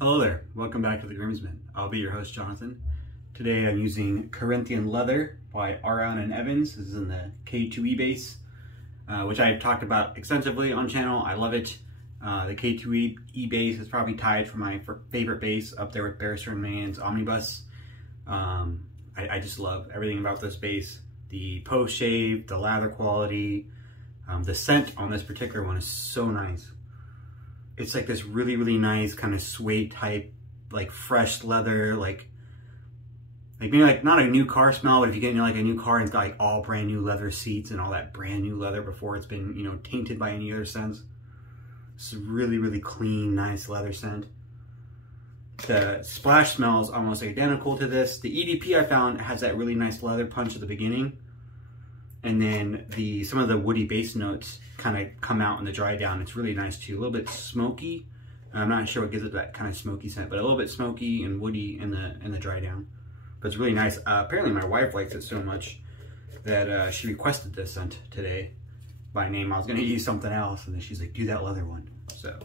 Hello there, welcome back to The Groomsman. I'll be your host, Jonathan. Today I'm using Corinthian Leather by Ariana Evans. This is in the K2E base, which I've talked about extensively on channel. I love it. The K2E base is probably tied for my favorite base, up there with Barrister & Mann's Omnibus. I just love everything about this base. The post-shave, the lather quality, the scent on this particular one is so nice. It's like this really, really nice kind of suede type, like fresh leather, like maybe like not a new car smell, but if you get into like a new car and it's got like all brand new leather seats and all that brand new leather before it's been, you know, tainted by any other scents. It's a really, really clean, nice leather scent. The splash smells almost identical to this. The EDP I found has that really nice leather punch at the beginning. And then some of the woody base notes kind of come out in the dry down. It's really nice too. A little bit smoky. I'm not sure what gives it that kind of smoky scent, but a little bit smoky and woody in the dry down. But it's really nice. Apparently my wife likes it so much that she requested this scent today by name. I was gonna use something else, and then she's like, do that leather one. So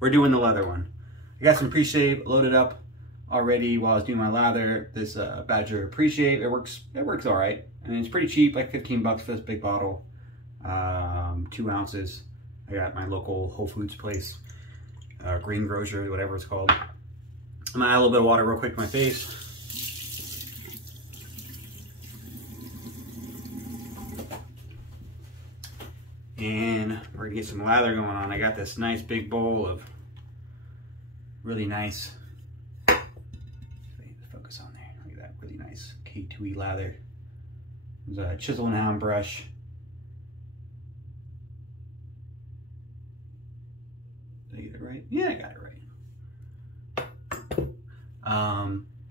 we're doing the leather one. I got some Preshave loaded up already while I was doing my lather. This Badger Preshave, it works all right. I mean, it's pretty cheap, like 15 bucks for this big bottle, 2 ounces. I got my local Whole Foods place, green grocery, whatever it's called. I'm gonna add a little bit of water real quick to my face. And we're gonna get some lather going on. I got this nice big bowl of really nice, focus on there, look at that, really nice K2E lather. There's a Chisel and Hound Brush. Did I get it right? Yeah, I got it right.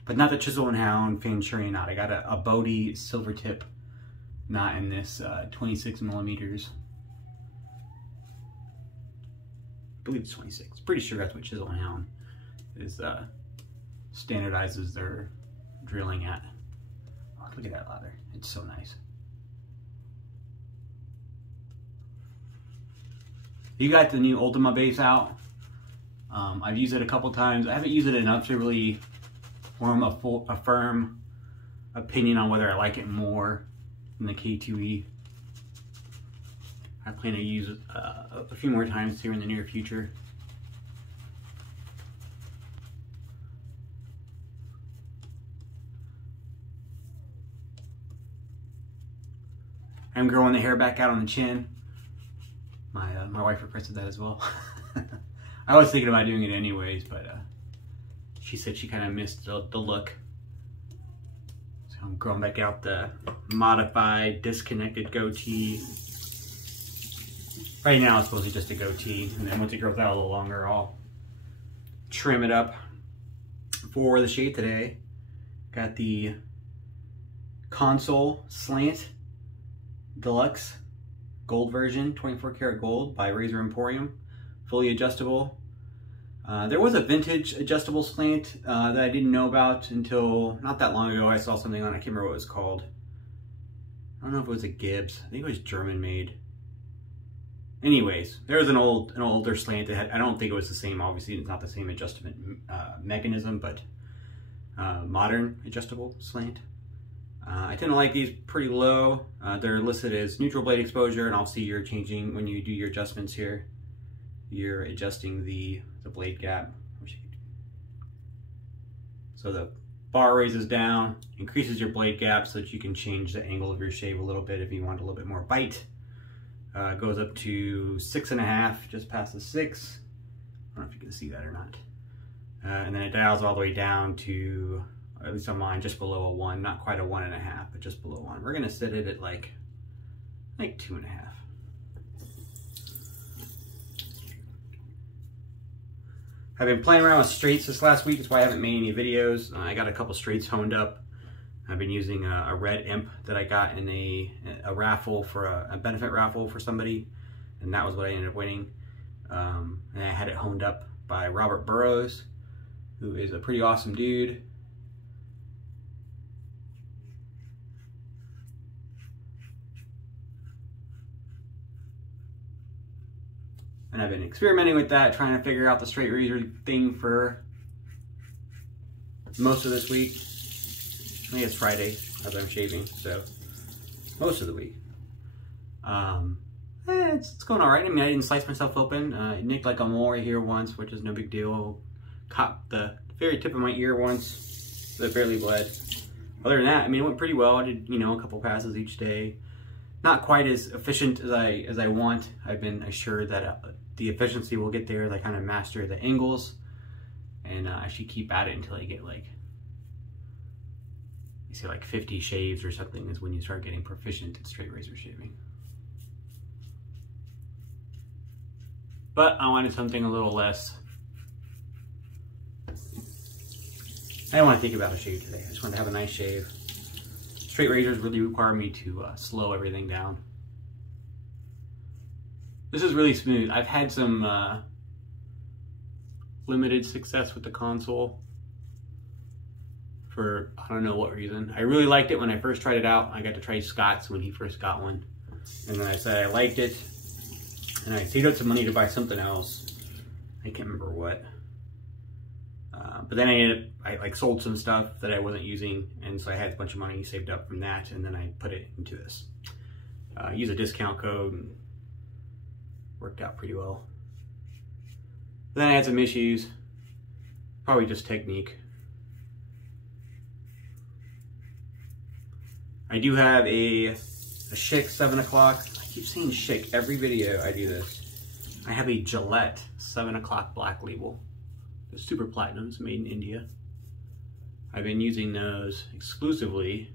But not the Chisel and Hound Fanchurian knot. I got a Boti silvertip knot in this 26 millimeters. I believe it's 26. Pretty sure that's what Chisel and Hound is standardizes their drilling at. Oh, look at that lather. It's so nice. You got the new Ultima base out. I've used it a couple times. I haven't used it enough to really form a firm opinion on whether I like it more than the K2E. I plan to use it a few more times here in the near future. I'm growing the hair back out on the chin. My wife requested that as well. I was thinking about doing it anyways, but she said she kind of missed the look. So I'm growing back out the modified disconnected goatee. Right now it's supposedly just a goatee, and then once it grows out a little longer, I'll trim it up. For the shade today, got the Konsul Deluxe gold version, 24 karat gold by Razor Emporium, fully adjustable. There was a vintage adjustable slant that I didn't know about until not that long ago. I saw something on it, I can't remember what it was called. I don't know if it was a Gibbs, I think it was German made. Anyways, there was an older slant that had, I don't think it was the same, obviously it's not the same adjustment mechanism, but modern adjustable slant. I tend to like these pretty low. They're listed as neutral blade exposure, and I'll see you're changing when you do your adjustments here. You're adjusting the blade gap. So the bar raises down, increases your blade gap so that you can change the angle of your shave a little bit if you want a little bit more bite. Goes up to 6.5, just past the 6. I don't know if you can see that or not. And then it dials all the way down to, at least on mine, just below a 1, not quite a 1.5, but just below 1. We're gonna set it at like 2.5. I've been playing around with straights this last week, that's why I haven't made any videos. I got a couple straights honed up. I've been using a red imp that I got in a raffle for a benefit raffle for somebody, and that was what I ended up winning. And I had it honed up by Robert Burrows, who is a pretty awesome dude. And I've been experimenting with that, trying to figure out the straight razor thing for most of this week. I think it's Friday as I'm shaving, so most of the week. It's going all right. I mean, I didn't slice myself open. It nicked like a mole right here once, which is no big deal. Caught the very tip of my ear once, but it barely bled. Other than that, I mean, it went pretty well. I did, you know, a couple passes each day. Not quite as efficient as I want. I've been assured that the efficiency will get there as I kind of master the angles, and I should keep at it until I get like, you say like 50 shaves or something is when you start getting proficient at straight razor shaving. But I wanted something a little less. I didn't want to think about a shave today. I just wanted to have a nice shave. Straight razors really require me to slow everything down. This is really smooth. I've had some limited success with the Konsul for I don't know what reason. I really liked it when I first tried it out. I got to try Scott's when he first got one. And then I said I liked it. And I saved up some money to buy something else. I can't remember what. But then I like sold some stuff that I wasn't using, and so I had a bunch of money saved up from that, and then I put it into this. Use a discount code, and worked out pretty well. Then I had some issues, probably just technique. I do have a Schick 7 o'clock. I keep saying Schick every video I do this. I have a Gillette 7 o'clock black label. It's super platinum, it's made in India. I've been using those exclusively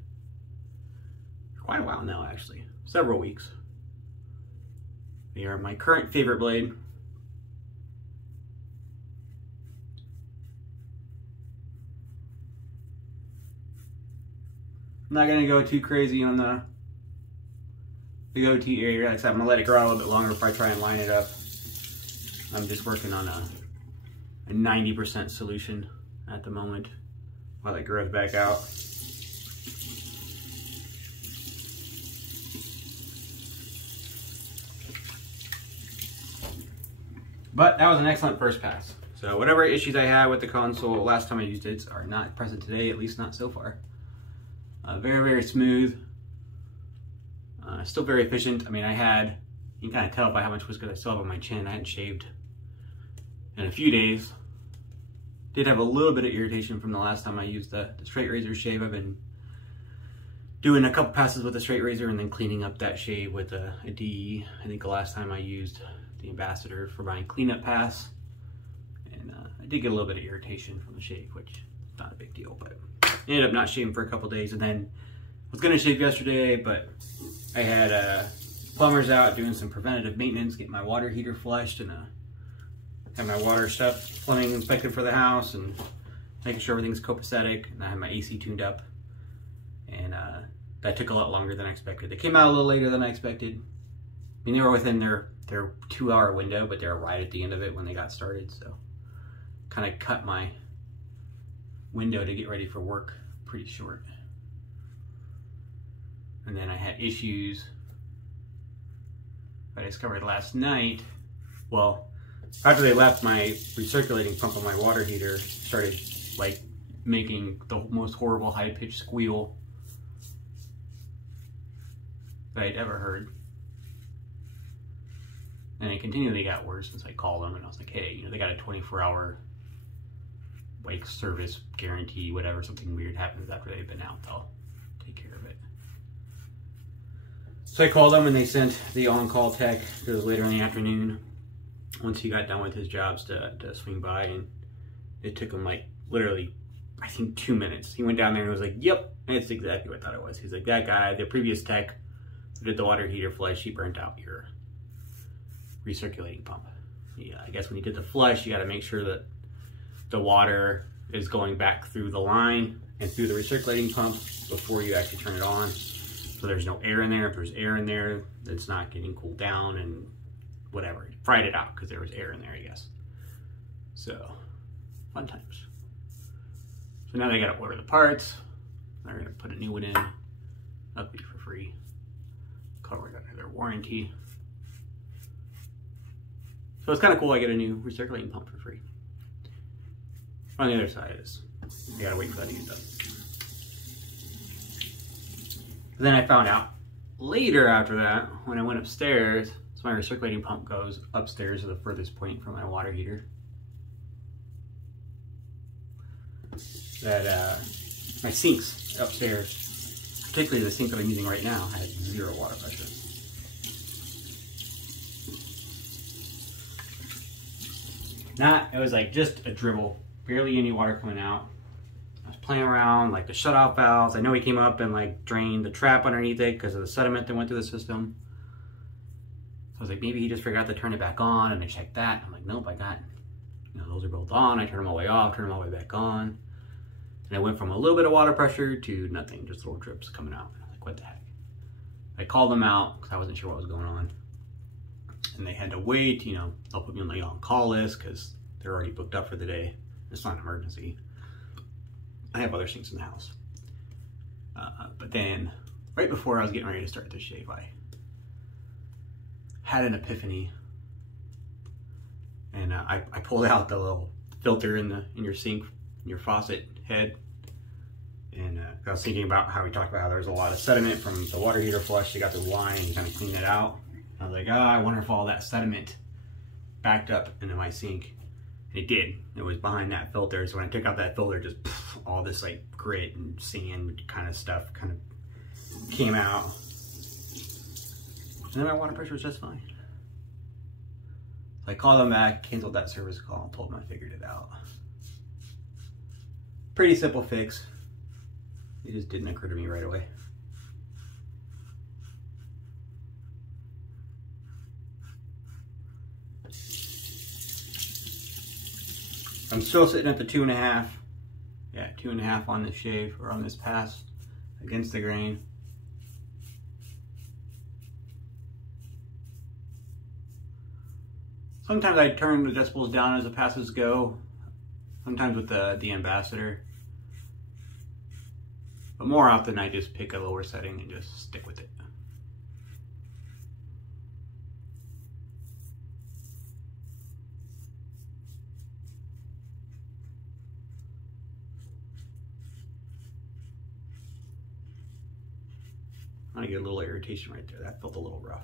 for quite a while now, actually. Several weeks. They are my current favorite blade. I'm not gonna go too crazy on the goatee area, except I'm gonna let it grow a little bit longer before I try and line it up. I'm just working on a 90% solution at the moment while it grows back out. But that was an excellent first pass. So whatever issues I had with the Konsul last time I used it are not present today, at least not so far. Very, very smooth. Still very efficient. I mean, you can kind of tell by how much whisker I still have on my chin. I hadn't shaved in a few days. Did have a little bit of irritation from the last time I used the straight razor shave. I've been doing a couple passes with a straight razor and then cleaning up that shave with a DE. I think the last time I used the Ambassador for my cleanup pass. And I did get a little bit of irritation from the shave, which is not a big deal, but I ended up not shaving for a couple days, and then I was gonna shave yesterday, but I had plumbers out doing some preventative maintenance, getting my water heater flushed, and have my water stuff, plumbing inspected for the house, and making sure everything's copacetic. And I had my AC tuned up, and that took a lot longer than I expected. They came out a little later than I expected. I mean, they were within their 2-hour window, but they were right at the end of it when they got started, so kind of cut my window to get ready for work pretty short. And then I had issues I discovered last night. Well, after they left, my recirculating pump on my water heater started like making the most horrible high-pitched squeal that I'd ever heard. And it continually got worse since I called them, and I was like, hey, you know, they got a 24-hour like service guarantee, whatever, something weird happens after they've been out, they'll take care of it. So I called them and they sent the on-call tech. It was later in the afternoon once he got done with his jobs to swing by, and it took him like literally, I think 2 minutes. He went down there and was like, yep, it's exactly what I thought it was. He's like, that guy, the previous tech who did the water heater flush, he burnt out your recirculating pump. Yeah, I guess when you did the flush, you got to make sure that the water is going back through the line and through the recirculating pump before you actually turn it on. So there's no air in there. If there's air in there, it's not getting cooled down and whatever. It fried it out because there was air in there, I guess. So, fun times. So now they got to order the parts. They're going to put a new one in, update for free, covered under their warranty. So it's kind of cool. I get a new recirculating pump for free. On the other side is You gotta wait for that to get done. Then I found out later after that, when I went upstairs, so my recirculating pump goes upstairs to the furthest point from my water heater, that my sinks upstairs, particularly the sink that I'm using right now, had 0 water pressure. It was like just a dribble, barely any water coming out. I was playing around like the shutoff valves. I know he came up and like drained the trap underneath it because of the sediment that went through the system. So I was like, maybe he just forgot to turn it back on, and I checked that. I'm like, nope, I got, those are both on. I turned them all the way off, turned them all the way back on. And I went from a little bit of water pressure to nothing, just little drips coming out. I'm like, what the heck? I called them out because I wasn't sure what was going on. And they had to wait, they'll put me on the on-call list because they're already booked up for the day. It's not an emergency. I have other sinks in the house. But then, right before I was getting ready to start this shave, I had an epiphany. And I pulled out the little filter in your sink, in your faucet head. And I was thinking about how we talked about how there was a lot of sediment from the water heater flush. You got the line and you kind of cleaned it out. I was like, I wonder if all that sediment backed up into my sink. And it did. It was behind that filter. So when I took out that filter, just all this like grit and sand kind of stuff kind of came out. And then my water pressure was just fine. So I called them back, canceled that service call, told them I figured it out. Pretty simple fix. It just didn't occur to me right away. I'm still sitting at the 2.5. Yeah, 2.5 on this shave, or on this pass against the grain. Sometimes I turn the decibels down as the passes go. Sometimes with the ambassador. But more often I just pick a lower setting and just stick with it. I'm gonna get a little irritation right there. That felt a little rough.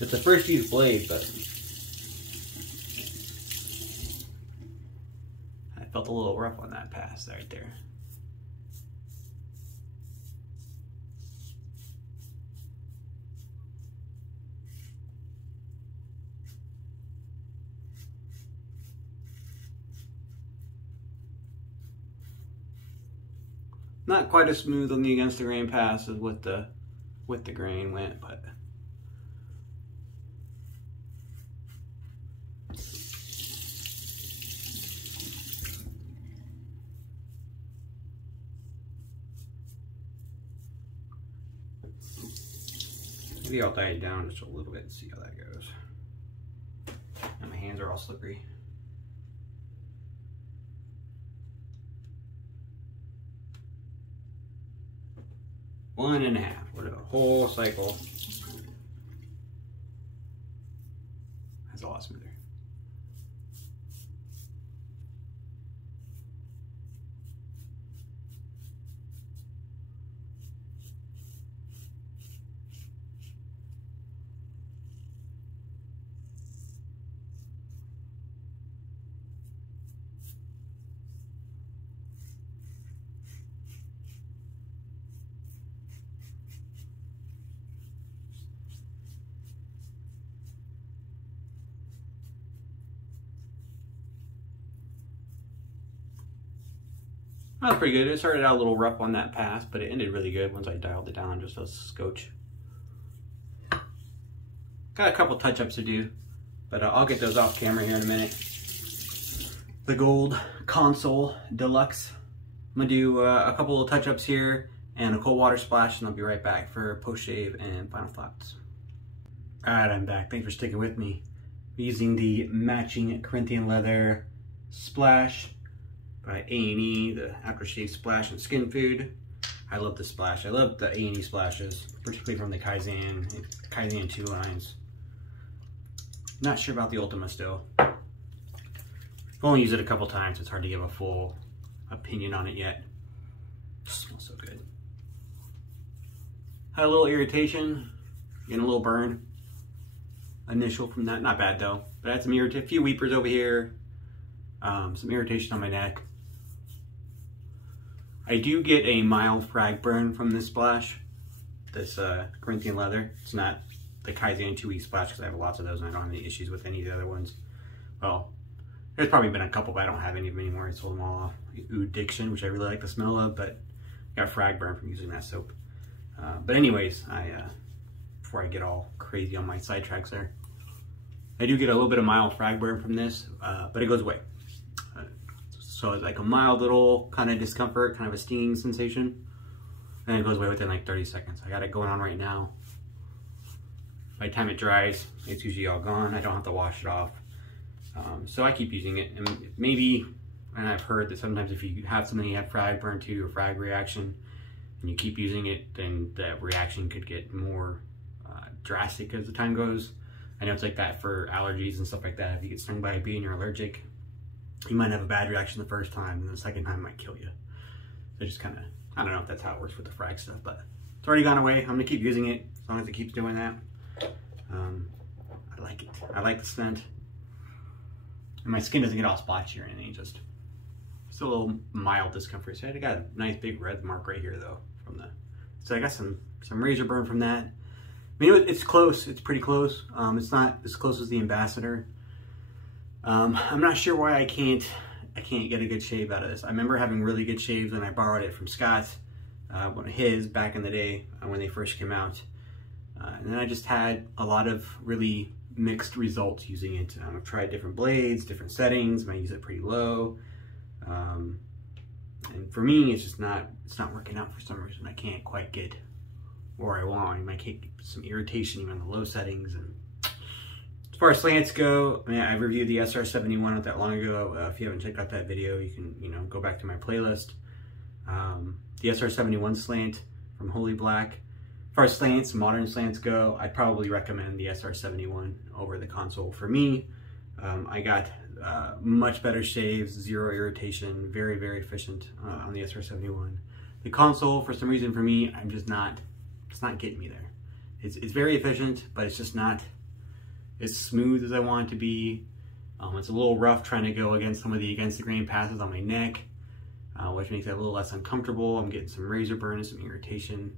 It's a first use blade, but I felt a little rough on that pass right there. Not quite as smooth on the against the grain pass as with the grain went, but maybe I'll tie it down just a little bit and see how that goes. And my hands are all slippery. One and a half. What a whole cycle. That's a lot smoother. That was pretty good. It started out a little rough on that pass, but it ended really good once I dialed it down just a scotch. Got a couple touch-ups to do, but I'll get those off camera here in a minute. The gold Konsul Deluxe. I'm gonna do a couple of touch-ups here and a cold water splash, and I'll be right back for post-shave and final thoughts. All right, I'm back. Thanks for sticking with me. I'm using the matching Corinthian Leather Splash by A&E, the aftershave splash and skin food. I love the splash. I love the A&E splashes, particularly from the Kaizen 2 lines. Not sure about the Ultima still. I've only used it a couple times. It's hard to give a full opinion on it yet. It smells so good. Had a little irritation, getting a little burn. Initial from that, not bad though. But I had some irritation, a few weepers over here, some irritation on my neck. I do get a mild frag burn from this splash, this Corinthian Leather. It's not the Kaizen 2-week splash because I have lots of those and I don't have any issues with any of the other ones. Well, there's probably been a couple, but I don't have any of them anymore. I sold them all off. Oud Diction, which I really like the smell of, but I got frag burn from using that soap. But anyways, before I get all crazy on my sidetracks there, I do get a little bit of mild frag burn from this, but it goes away. So it's like a mild little kind of discomfort, kind of a stinging sensation, and it goes away within like 30 seconds. I got it going on right now. By the time it dries, it's usually all gone. I don't have to wash it off. So I keep using it, and maybe, and I've heard that sometimes if you have something you have frag burn to or frag reaction, and you keep using it, then the reaction could get more drastic as the time goes. I know it's like that for allergies and stuff like that. If you get stung by a bee and you're allergic, you might have a bad reaction the first time, and the second time might kill you. So just kind of, I don't know if that's how it works with the frag stuff, but it's already gone away. I'm gonna keep using it as long as it keeps doing that. I like it. I like the scent. And my skin doesn't get all splotchy or anything, just a little mild discomfort. So I got a nice big red mark right here though from the, so I got some razor burn from that. I mean, it's close, it's pretty close. It's not as close as the Ambassador. I'm not sure why I can't get a good shave out of this. I remember having really good shaves when I borrowed it from Scott, one of his back in the day when they first came out. And then I just had a lot of really mixed results using it. I've tried different blades, different settings. I use it pretty low. And for me, it's not working out for some reason. I can't quite get where I want. I might get some irritation even on the low settings. And as far as slants go, I mean, I reviewed the SR71 not that long ago. If you haven't checked out that video, you can go back to my playlist. The SR71 slant from Holy Black. As far as slants, modern slants go, I'd probably recommend the SR71 over the Konsul. For me, I got much better shaves, zero irritation, very, very efficient on the SR71. The Konsul, for some reason for me, it's not getting me there. It's very efficient, but it's just not as smooth as I want it to be. It's a little rough trying to go against some of the against the grain passes on my neck, which makes it a little less uncomfortable. I'm getting some razor burn and some irritation.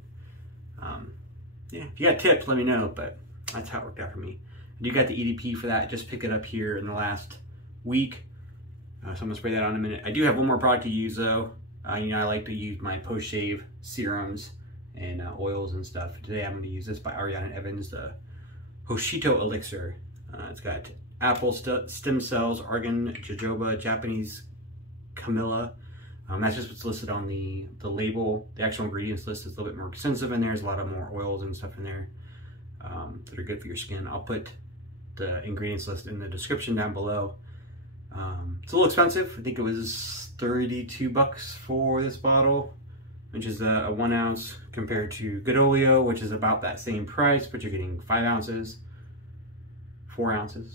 Yeah, if you got tips, let me know, but that's how it worked out for me. I do got the EDP for that. Just pick it up here in the last week. So I'm gonna spray that on in a minute. I do have one more product to use though. I like to use my post-shave serums and oils and stuff. Today I'm gonna use this by Ariana Evans, the Hoshito Elixir. It's got apple stem cells, Argan, Jojoba, Japanese Camellia. That's just what's listed on the label. The actual ingredients list is a little bit more extensive in there. There's a lot of more oils and stuff in there that are good for your skin. I'll put the ingredients list in the description down below. It's a little expensive. I think it was 32 bucks for this bottle, which is a 1 ounce compared to Good Oleo, which is about that same price, but you're getting 4 ounces,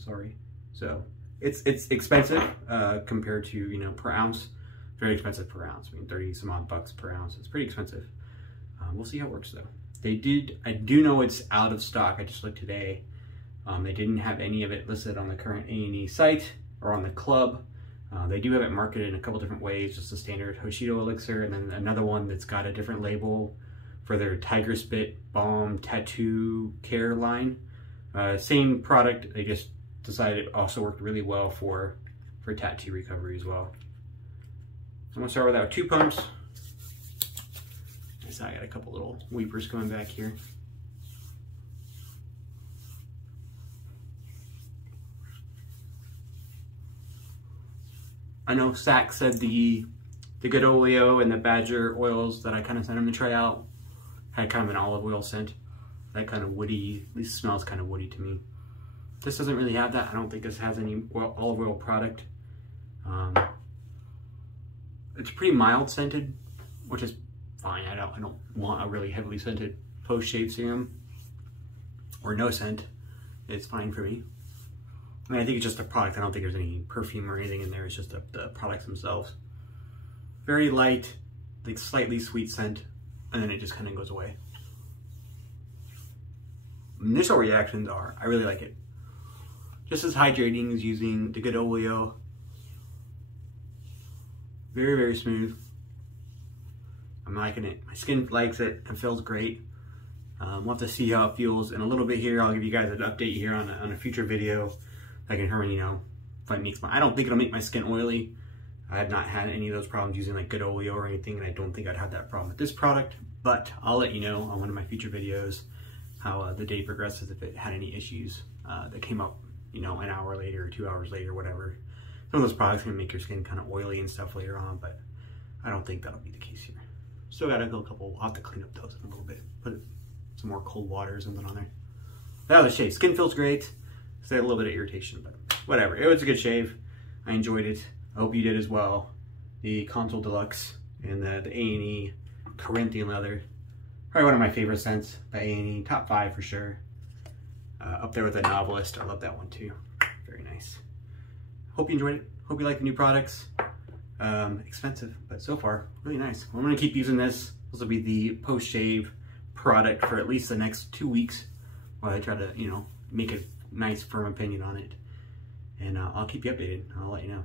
sorry. So it's expensive compared to, per ounce. Very expensive per ounce. I mean, 30 some odd bucks per ounce. It's pretty expensive. We'll see how it works though. I do know it's out of stock. I just looked today. They didn't have any of it listed on the current A&E site or on the club. They do have it marketed in a couple different ways, just a standard Hoshito Elixir, and then another one that's got a different label for their Tiger Spit Balm Tattoo Care line. Same product, they just decided it also worked really well for tattoo recovery as well. I'm gonna start with our 2 pumps. So I got a couple little weepers coming back here. I know Zach said the Good Oleo and the Badger oils that I kind of sent him to try out had kind of an olive oil scent. That kind of woody, at least smells kind of woody to me. This doesn't really have that. I don't think this has any olive oil product. It's pretty mild scented, which is fine. I don't want a really heavily scented post-shave serum or no scent. It's fine for me. I mean, I think it's just the product. I don't think there's any perfume or anything in there. It's just the products themselves. Very light, like slightly sweet scent, and then it just kind of goes away. Initial reactions are, I really like it. Just as hydrating as using the good oleo. Very, very smooth. I'm liking it. My skin likes it and feels great. We'll have to see how it feels in a little bit here. I'll give you guys an update here on a future video. I can determine, you know, if it makes I don't think it'll make my skin oily. I have not had any of those problems using like good oleo or anything, and I don't think I'd have that problem with this product, but I'll let you know on one of my future videos how the day progresses, if it had any issues that came up, you know, an hour later or 2 hours later, whatever. Some of those products can make your skin kind of oily and stuff later on, but I don't think that'll be the case here. Still gotta go a couple, I'll have to clean up those in a little bit. Put some more cold water or something on there. That was a shave. Skin feels great. Still a little bit of irritation, but whatever. It was a good shave. I enjoyed it. I hope you did as well. The Konsul Deluxe and the A&E Corinthian Leather. Probably one of my favorite scents by A&E. Top 5 for sure. Up there with The Novelist. I love that one too. Very nice. Hope you enjoyed it. Hope you like the new products. Expensive, but so far, really nice. I'm going to keep using this. This will be the post-shave product for at least the next 2 weeks while I try to, you know, make a nice firm opinion on it. And I'll keep you updated. I'll let you know.